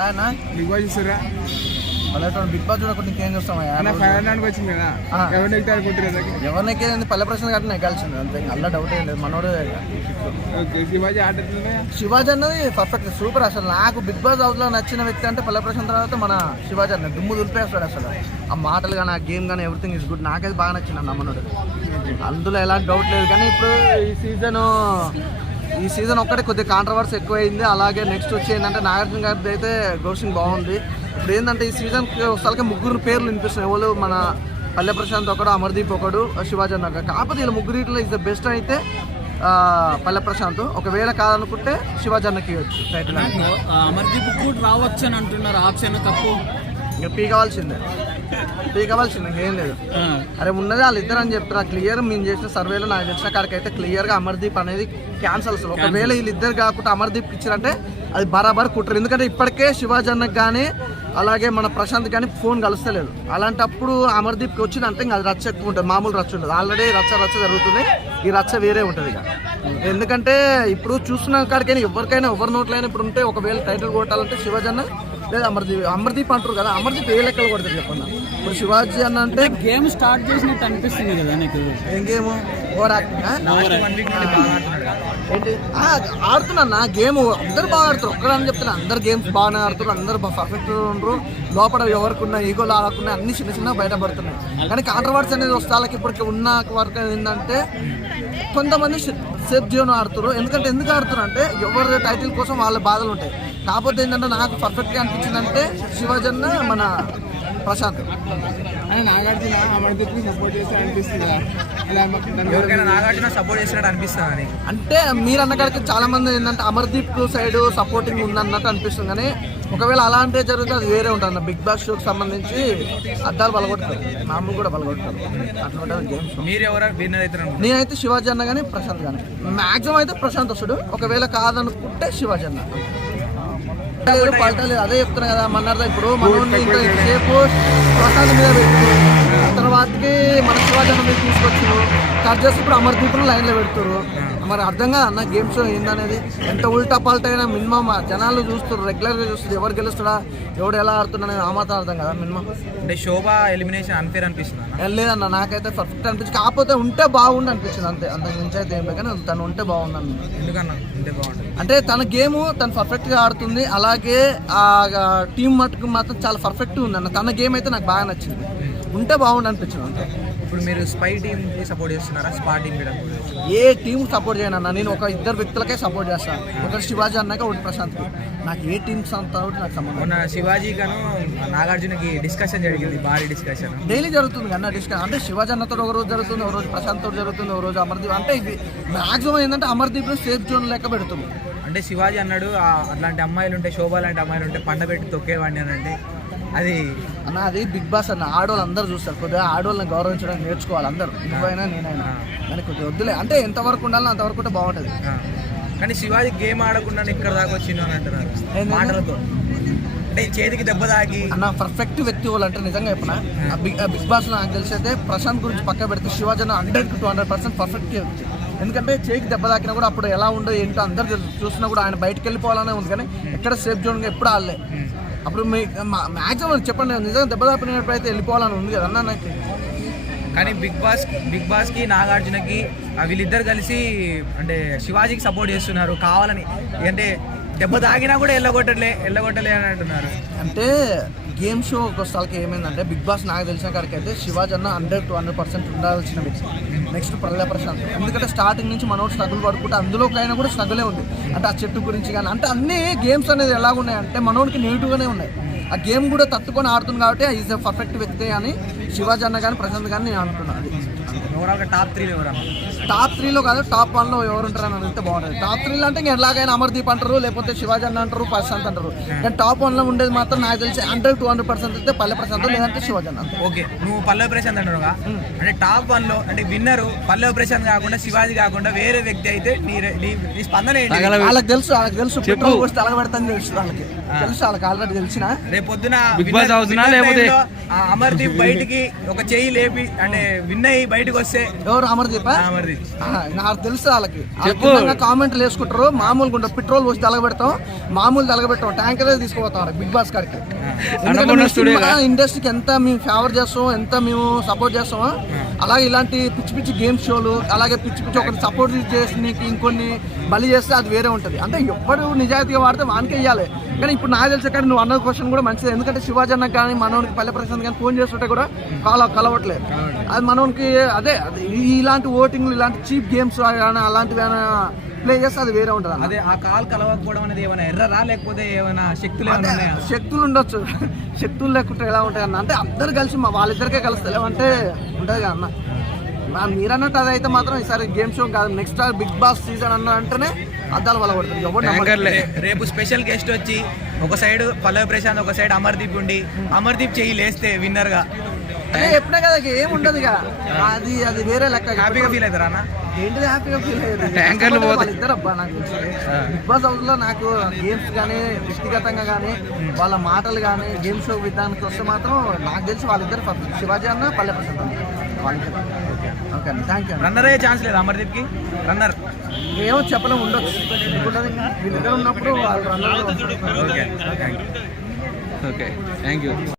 ఆయన big boss చూస్తారా పల్లెటూరు బిగ్ బాస్ చూడకుండా ఇంకేం చూస్తాం అన్న ఫైవ్ హండ్రెడ్ వచ్చింది కదా. ఆ. ఎవరు నెగ్గుతారు అనుకుంటారు ఎవరిని ఎక్కేది పల్లె ప్రశ్న కాబట్టి నెగ్గాల్సింది అంతే. అలా డౌట్ ఏం లేదు మనోడు శివాజీ ఆట? శివాజీ అన్నది పర్ఫెక్ట్ సూపర్ అసలు. నాకు బిగ్ బాస్ హౌస్లో నచ్చిన వ్యక్తి అంటే పల్లె ప్రశ్న తర్వాత మన శివాజీ అన్న. దుమ్ము దులిపేస్తాడు అసలు. ఆ మాటలు కానీ ఆ గేమ్ కానీ ఎవ్రీథింగ్ ఇస్ గుడ్ నాకైతే బాగా నచ్చింది అన్న మనోడు. అందులో ఎలాంటి డౌట్ లేదు. కానీ ఇప్పుడు ఈ సీజన్ ఈ సీజన్ ఒక్కటే కొద్దిగా కాంట్రవర్సీ ఎక్కువైంది. అలాగే నెక్స్ట్ వచ్చి ఏంటంటే నాగార్జున గారిది అయితే గోషింగ్ బాగుంది. ఇప్పుడు ఏంటంటే ఈ సీజన్ ఒకసారి ముగ్గురు పేర్లు వినిపిస్తున్నాయి. ఎవరు? మన పల్లె ప్రశాంత్ ఒకడు అమర్దీప్ ఒకడు శివాజన్ అన్న ఒకడు. కాకపోతే వీళ్ళ ముగ్గురిట్లో ఇస్ ద బెస్ట్ అయితే పల్లె ప్రశాంత్. ఒకవేళ కాదనుకుంటే శివాజన్నకి టైటిల్ అమర్దీప్ కూడా రావచ్చు అని అంటున్నారు ఆప్షన్ తప్పు. ఇంకా పీ కావాల్సిందే. పీ కావాల్సిందే ఇంకేం లేదు. అరే ఉన్నది వాళ్ళు ఇద్దరు అని చెప్తారు క్లియర్ మేము చేసిన సర్వేలో నాకు తెలిసిన కాడికి అయితే క్లియర్గా అమర్దీప్ అనేది క్యాన్సల్ అసలు. ఒకవేళ వీళ్ళిద్దరు కాకుండా అమర్దీప్ ఇచ్చారంటే అది బరాబర్ కుట్టారు ఎందుకంటే ఇప్పటికే శివాజీ అన్నకు కానీ అలాగే మన ప్రశాంత్ కానీ ఫోన్ కలుస్తలేదు. అలాంటప్పుడు అమర్దీప్కి వచ్చిందంటే ఇంకా అది రచ్చ ఎక్కువ ఉంటుంది మామూలు రచ్చ ఉంటుంది ఆల్రెడీ రచ్చ రచ్చ జరుగుతుంది ఈ రచ్చ వేరే ఉంటుంది ఇక. ఎందుకంటే ఇప్పుడు చూస్తున్న కాడికైనా ఎవరికైనా ఎవరి నోట్లైనా ఇప్పుడు ఉంటే ఒకవేళ టైటిల్ కొట్టాలంటే శివాజీ అన్న లేదా అమర్దీప్ అమర్దీప్ అంటారు కదా అమర్దీప్ ఏ లెక్కలు కొడతారు చెప్పండి. ఇప్పుడు శివాజీ అన్న అంటే గేమ్ స్టార్ట్ చేసినట్టు అనిపిస్తుంది కదా నీకు? ఏం గేమ్? ఓవర్ ఏంటి? ఆ, ఆడుతున్నా నా గేమ్. అందరు బాగా ఆడుతారు. ఒక్కడని చెప్తున్నా. అందరు గేమ్స్ బాగానే ఆడుతారు. అందరు పర్ఫెక్ట్ ఉండరు. లోపల ఎవరికి ఉన్న ఈగోలు ఆడకుండా అన్ని చిన్న చిన్న బయటపడుతున్నాయి. కానీ కాంట్రవర్సీ అనేది వస్తే వాళ్ళకి ఇప్పటికి ఉన్న వరకు ఏంటంటే కొంతమంది సేఫ్ జోన్ ఆడుతారు. ఎందుకంటే ఎందుకు ఆడుతారు అంటే ఎవరి టైటిల్ కోసం వాళ్ళ బాధలు ఉంటాయి. కాకపోతే ఏంటంటే నాకు పర్ఫెక్ట్గా అనిపించిందంటే శివాజన్న మన ప్రశాంత్. నాగార్జున సపోర్ట్ చేస్తే అనిపిస్తుంది నాగార్జున సపోర్ట్ చేసినట్టు అనిపిస్తుంది అని అంటే మీరు అన్న కాడికి చాలా మంది ఏంటంటే అమర్దీప్ సైడ్ సపోర్టింగ్ ఉందన్నట్టు అనిపిస్తుంది కానీ ఒకవేళ అలాంటివి జరిగితే అది వేరే ఉంటుంది అన్న. బిగ్ బాస్ షోకి సంబంధించి అద్దాలు బలగొడతారు మామూలు కూడా బలగొడతారు అట్లా ఉంటుంది గేమ్స్. మీరు ఎవరు విన్నర్ అవుతారు నేనైతే శివాజీ అన్న కానీ ప్రశాంత్ కానీ మాక్సిమం అయితే ప్రశాంత్ వస్తాడు. ఒకవేళ కాదనుకుంటే శివాజీ అన్న లేదు పలటలేదు అదే చెప్తున్నా కదా మన్నారా ఇప్పుడు మనోడిని ఇంకా ఎంతసేపు ప్రశాంత్ మీద పెట్టు తర్వాతకి మన శివాజీ అన్న మీద తీసుకొచ్చారు. కట్ చేసి ఇప్పుడు అమర్దీపులు లైన్లో పెడుతున్నారు మరి అర్థం కాదు అన్న గేమ్ షో ఏందనేది? ఎంత ఉల్టా పల్టా అయినా మినిమం జనాలు చూస్తారు రెగ్యులర్గా చూస్తారు ఎవరు గెలుస్తాడా? ఎవడు ఎలా ఆడుతున్నా అనేది ఆ మాత్రం అర్థం కదా మినిమం. అంటే శోభ ఎలిమినేషన్ అన్ఫేర్ అనిపిస్తుంది లేదన్న నాకైతే పర్ఫెక్ట్ అనిపించింది. కాకపోతే ఉంటే బాగుండు అనిపించింది అంతే. అంత మించి అయితే ఏం కానీ తను ఉంటే బాగుంది ఎందుకన్నా? ఉంటే బాగుంటుంది అంటే తన గేమ్ తను పర్ఫెక్ట్గా ఆడుతుంది. అలాగే ఆ టీం మటుకు మాత్రం చాలా పర్ఫెక్ట్గా ఉంది అన్న తన గేమ్ అయితే నాకు బాగా నచ్చింది. ఉంటే బాగుండు అనిపించింది అంతే. ఇప్పుడు మీరు స్పై టీమ్కి సపోర్ట్ చేస్తున్నారా? స్పా టీమ్ కూడా ఏ టీం సపోర్ట్ చేయను అన్న. నేను ఒక ఇద్దరు వ్యక్తులకే సపోర్ట్ చేస్తాను ఒకటి శివాజీ అన్నాక ఒకటి ప్రశాంత్ నాకు ఏ టీమ్స్ అంత నాకు సంబంధం మొన్న శివాజీ గాను నాగార్జునకి డిస్కషన్ జరిగింది. భారీ డిస్కషన్ డైలీ జరుగుతుంది అన్న డిస్కస్ అంటే శివాజీ అన్నతో ఒక రోజు జరుగుతుంది ఒక రోజు ప్రశాంత్ తోటి జరుగుతుంది ఒక రోజు అమర్దీప్. అంటే ఇది మాక్సిమం ఏంటంటే అమర్దీప్ సేఫ్ జోన్ లెక్క పెడుతుంది. అంటే శివాజీ అన్నాడు "ఆ, అట్లాంటి అమ్మాయిలు ఉంటే శోభ లాంటి అమ్మాయిలు ఉంటే పండబెట్టి తొక్కేవాడిని అని అంటే అది అన్న అది బిగ్ బాస్ అన్న ఆడవాళ్ళు అందరూ చూస్తారు. కొద్దిగా ఆడవాళ్ళని గౌరవించడం నేర్చుకోవాలి అందరూ. నువ్వైనా నేనైనా. కానీ కొద్దిగా వద్దులే. అంటే ఎంతవరకు ఉండాలో అంతవరకు ఉంటే బాగుంటుంది. కానీ శివాజీ గేమ్ ఆడకుండా ఇక్కడ దాకా వచ్చిండు అని అంటున్నారు? మాటలతో. అంటే చేతికి దెబ్బ తాకి. అన్న పర్ఫెక్ట్ వ్యక్తి వాళ్ళు అంటే నిజంగా చెప్పిన? బిగ్ బిగ్ బాస్ నాకు తెలిసి అయితే ప్రశాంత్ గురించి పక్క పెడితే Shivaji hundred to hundred percent perfect వ్యక్తి. ఎందుకంటే చేయికి దెబ్బ తాకినా కూడా అప్పుడు ఎలా ఉండో ఏంటో అందరు చూసినా కూడా ఆయన బయటకు వెళ్ళిపోవాలనే ఉంది కానీ ఎక్కడ సేఫ్ జోన్గా ఎప్పుడు ఆడలే. అప్పుడు మీ మ్యాక్సిమం చెప్పండి నిజంగా దెబ్బ తాకినప్పుడు అయితే వెళ్ళిపోవాలని ఉంది కదా అన్న నాకు. కానీ బిగ్ బాస్ బిగ్ బాస్కి నాగార్జునకి వీళ్ళిద్దరు కలిసి అంటే శివాజీకి సపోర్ట్ చేస్తున్నారు కావాలని. అంటే దెబ్బ తాగినా కూడా ఎల్లగొట్టలే ఎల్లగొట్టలే అని అంటున్నారు. అంటే గేమ్ షో ఒక స్థలకి ఏమైందంటే బిగ్ బాస్ నాకు తెలిసిన కాడికి అయితే శివాజీ అన్న హండ్రెడ్ టు హండ్రెడ్ పర్సెంట్ ఉండాల్సిన వ్యక్తి. నెక్స్ట్ ప్రళయ ప్రశాంత్. ఎందుకంటే స్టార్టింగ్ నుంచి మనోడు స్ట్రగుల్ పడుకుంటే అందులోకైనా కూడా స్ట్రగులే ఉంది. అంటే ఆ చెట్టు గురించి కానీ అంటే అన్ని గేమ్స్ అనేది ఎలాగున్నాయంటే అంటే మనోడికి నెగిటివ్గానే ఉన్నాయి. ఆ గేమ్ కూడా తట్టుకొని ఆడుతుంది కాబట్టి ఈజ్ ఎ పర్ఫెక్ట్ వ్యక్తి అని శివాజీ అన్న కానీ ప్రశాంత్ కానీ నేను అంటున్నాను టాప్ త్రీ ఎవరన్నా టాప్ త్రీలో కాదు టాప్ వన్లో ఎవరు ఉంటారని అడిగితే బాగుంటుంది. టాప్ త్రీలో అంటే ఇంకా ఎలాగైనా అమర్దీప్ అంటారు లేకపోతే శివాజీ అన్న అంటారు ప్రశాంత్ అంటారు. కానీ టాప్ వన్లో ఉండేది మాత్రం నాకు తెలిసి హండ్రెడ్ టూ హండ్రెడ్ పర్సెంట్ అయితే పల్లె ప్రశాంత్ లేదంటే శివాజీ అన్న అంతే. ఓకే నువ్వు పల్లవి ప్రశాంత్ అంటున్నావుగా అంటే టాప్ వన్లో అంటే విన్నర్ పల్లవి ప్రశాంత్ కాకుండా శివాజీ కాకుండా వేరే వ్యక్తి అయితే నీ నీ స్పందన ఏంటి? వాళ్ళకి తెలుసు వాళ్ళకి తెలుసు పెట్రోల్ పోస్తే అలగబెడతాను తెలుసు వాళ్ళకి. తెలుసు వాళ్ళకి ఆల్రెడీ తెలిసిన. రేపు పొద్దున నా winner లేకపోతే? అమర్దీప్ బయటికి ఒక చెయ్యి లేపి అంటే విన్ అయ్యి బయటకు వస్తే ఎవరు అమర్దీప్? ఆ అమర్దీప్. నాకు తెలుసు వాళ్ళకి. కామెంట్లు వేసుకుంటారు. మామూలుగా ఉంటుంది పెట్రోల్ పోసి తలగబెడతాం మామూలు తలగబెట్టాం ట్యాంకర్ తీసుకుపోతాం బిగ్ బాస్ కాడికి? ఇండస్ట్రీకి ఎంత మేము ఫేవర్ చేస్తాం ఎంత మేము సపోర్ట్ చేస్తామో అలాగే ఇలాంటి పిచ్చి పిచ్చి గేమ్ షోలు అలాగే పిచ్చి పిచ్చి ఒకటి సపోర్ట్ చేసి నీకు ఇంకొన్ని బలి చేస్తే అది వేరే ఉంటుంది. అంటే ఎప్పుడు నిజాయితీగా వాడితే వానికి వెయ్యాలి కానీ ఇప్పుడు నాకు తెలిసే కానీ నువ్వు అన్న క్వశ్చన్ కూడా మంచిది. ఎందుకంటే శివాజీ అన్నకు కానీ మనోనికి పల్లె ప్రశాంత్ కానీ ఫోన్ చేస్తుంటే కూడా కాల కలవట్లేదు. అది మనోనికి అదే ఇలాంటి ఓటింగ్లు ఇలాంటి చీప్ గేమ్స్ కానీ అలాంటివి ప్లే చేస్తే అది వేరే ఉంటుంది అదే ఆ కాల్ కలవకపోవడం అనేది ఏమైనా ఎర్రరా లేకపోతే ఏమైనా శక్తులు శక్తులు ఉండొచ్చు. శక్తులు లేకుంటే ఎలా ఉంటాయి అన్న? అంటే అందరు కలిసి మా వాళ్ళిద్దరికే కలుస్తారు లేవంటే ఉంటుంది కదా అన్న. మీరన్నట్టు అదైతే మాత్రం ఈసారి గేమ్ షో కాదు. నెక్స్ట్ బిగ్ బాస్ సీజన్ అన్న అంటేనే అద్దాలు వల్ల కొడుతుంది రేపు స్పెషల్ గెస్ట్ వచ్చి ఒక సైడ్ పల్లవి ప్రశాంత్ ఒక సైడ్ అమర్దీప్ ఉండి అమర్దీప్ చెయ్యి లేస్తే విన్నర్గా అదే చెప్పినా కదా ఇక ఏం ఉండదు అది అది వేరే లెక్క. హ్యాపీగా ఫీల్ అవుతారా అన్న ఏంటిది హ్యాపీగా ఫీల్ అయ్యేది. ఇద్దరు అబ్బా నాకు బిగ్ బాస్ హౌస్లో నాకు గేమ్స్ కానీ వ్యక్తిగతంగా కానీ వాళ్ళ మాటలు కానీ గేమ్ షో వస్తే మాత్రం నాకు తెలిసి వాళ్ళిద్దరు. శివాజీ అన్న పల్లె ప్రసాద్ అన్న. వాళ్ళిద్దరు ఓకే అండి థ్యాంక్ యూ అన్న రన్నర్ అయ్యే ఛాన్స్ లేదు అమర్దీప్కి రన్నర్ ఏమో చెప్పలేము ఉండొచ్చు. వీళ్ళిద్దరు ఉన్నప్పుడు వాళ్ళు అందరూ ఓకే ఓకే థ్యాంక్ యూ